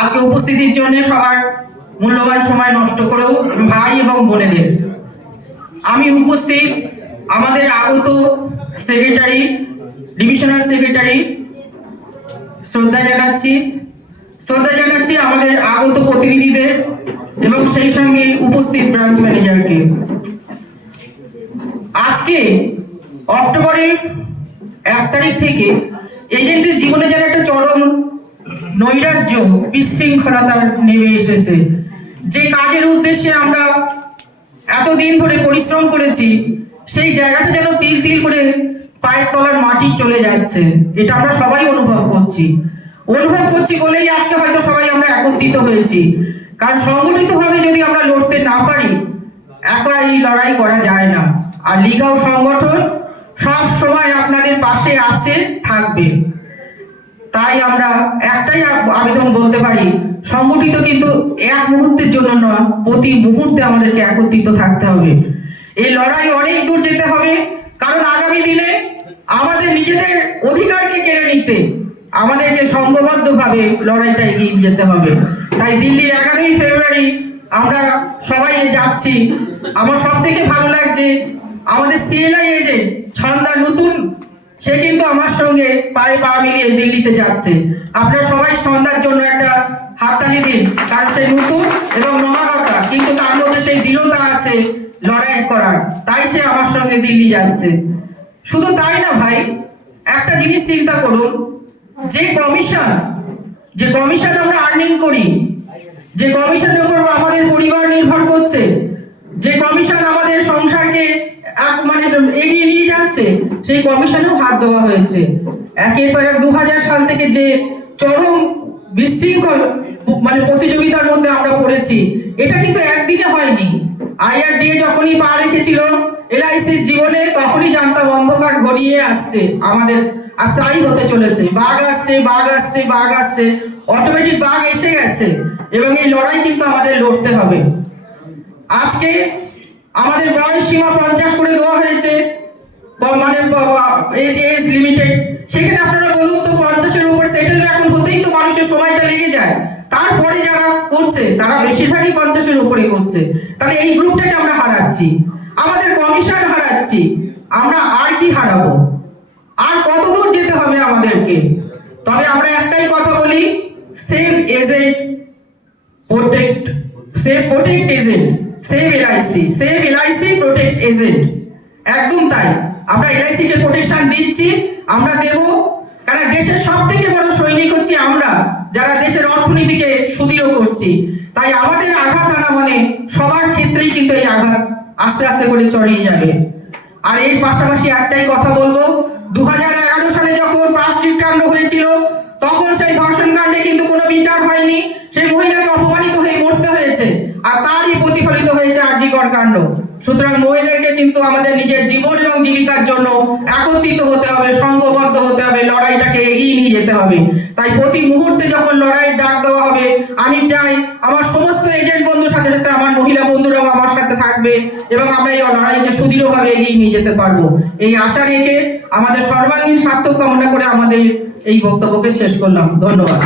আজকে উপস্থিতির জন্য সবার মূল্যবান সময় নষ্ট করেও ভাই এবং বোনেদের আমি উপস্থিত আমাদের আগত সেক্রেটারি, ডিভিশনাল সেক্রেটারি শ্রদ্ধা জানাচ্ছি আমাদের আগত প্রতিনিধিদের এবং সেই সঙ্গে উপস্থিত ব্রাঞ্চ ম্যানেজারকে। আজকে অক্টোবরের 1 তারিখ থেকে এজেন্টের জীবনে যেন একটা চরম নৈরাজ্য, বিশৃঙ্খলতা নেমে এসেছে। যে কাজের উদ্দেশ্যে আমরা এতদিন ধরে পরিশ্রম করেছি সেই জায়গাটা যেন তিল তিল করে পায়ের তলার মাটি চলে যাচ্ছে। এটা আমরা সবাই অনুভব করছি বলেই আজকে হয়তো সবাই আমরা একত্রিত হয়েছি। কারণ সংগঠিতভাবে যদি আমরা লড়তে না পারি, একা এই লড়াই করা যায় না। আর লিগাও সংগঠন সব সময় আপনাদের পাশে আছে, থাকবে। তাই আমরা একটাই আবেদন বলতে পারি, সংগঠিত কিন্তু এক মুহূর্তের জন্য নয়, প্রতি মুহূর্তে আমাদেরকে একত্রিত থাকতে হবে। এই লড়াই অনেক দূর যেতে হবে, কারণ আগামী দিনে আমাদের নিজেদের অধিকারকে কেড়ে নিতে আমাদেরকে সংঘবদ্ধভাবে লড়াইটা এগিয়ে যেতে হবে। তাই দিল্লির 11ই ফেব্রুয়ারি আমরা সবাই যাচ্ছি। আমার সব থেকে ভালো লাগছে আমাদের সিএলআই এজেন্ট ছন্দা নতুন, সে কিন্তু আমার সঙ্গে পায়ে পা মিলিয়ে দিল্লিতে যাচ্ছে। আপনারা সবাই সন্ধ্যার জন্য একটা হাততালি দিন, কারণ সে নতুন এবং নমাগতা, কিন্তু তার মধ্যে সেই দৃঢ়তা আছে লড়াই করার, তাই সে আমার সঙ্গে দিল্লি যাচ্ছে। শুধু তাই না ভাই, একটা জিনিস চিন্তা করুন, যে কমিশন আমরা আর্নিং করি, যে কমিশনের উপর আমাদের পরিবার নির্ভর করছে, যে কমিশন আমাদের সংসারকে এগিয়ে নিয়ে যাচ্ছে, সেই কমিশনেও হাত দেওয়া হয়েছে। একের পর এক 2000 সাল থেকে যে চরম বিশৃঙ্খল প্রতিযোগিতার মধ্যে আমরা পড়েছি, এটা কিন্তু একদিনে হয়নি। IRDA যখনই পা রেখেছিল LICর জীবনে, তখনই জানতাম অন্ধকার ঘনিয়ে আসছে, আমাদের আশাই হতে চলেছে। বাঘ আসছে, অটোমেটিক বাঘ এসে গেছে, এবং এই লড়াই কিন্তু আমাদের লড়তে হবে। আজকে আমাদের বয়স সীমা 50 করে দেওয়া হয়েছে, এজ লিমিটেড। সেখানে আপনারা বলুন তো, 50-এর উপর সেটেল এখন হতেই তো মানুষের সময়টা লেগে যায়। তারপরে যারা করছে তারা বেশিরভাগই 50-এর উপরে করছে। তাহলে এই গ্রুপটাকে আমরা হারাচ্ছি, আমাদের কমিশন হারাচ্ছি, আমরা আর কি হারাবো? আর কত দূর যেতে হবে আমাদেরকে? তবে আমরা একটাই কথা বলি, save agent, protect agent, save LIC, protect agent. একদম তাই, আমরা LIC কে প্রোটেকশন দিচ্ছি, আমরা দেব। কারণ দেশের সব থেকে বড় সৈনিক হচ্ছে আমরা, যারা দেশের অর্থনীতিকে সুদৃঢ় করছি। তাই আমাদের আঘাত আনা মানে সবার ক্ষেত্রেই কিন্তু এই আঘাত আস্তে আস্তে করে ছড়িয়ে যাবে। আর এর পাশাপাশি একটাই কথা বলবো, 2011 সালে যখন প্লাস্টিক কাণ্ড হয়েছিল, তখন সেই ধর্ষণ কাণ্ডে কিন্তু কোনো বিচার হয়নি, সেই মহিলাকে অপমানিত হয়ে মরতে হয়েছে, আর তারই প্রতিফলিত হয়েছে RG-কর কাণ্ড। সুতরাং মহিলাদেরকে কিন্তু আমাদের নিজের জীবন এবং জীবিকার জন্য একত্রিত হতে হবে, সংঘবদ্ধ হতে হবে, লড়াইটাকে এগিয়ে নিয়ে যেতে হবে। তাই প্রতি মুহূর্তে যখন লড়াইয়ের ডাক দেওয়া হবে, আমি চাই আমার সমস্ত এজেন্ট বন্ধুর সাথে সাথে আমার মহিলা বন্ধুরাও আমার সাথে থাকবে, এবং আমরা এই লড়াইকে সুদৃঢ়ভাবে এগিয়ে নিয়ে যেতে পারবো। এই আশা রেখে আমাদের সর্বাঙ্গীন সার্থক কামনা করে আমাদের এই বক্তব্যকে শেষ করলাম। ধন্যবাদ।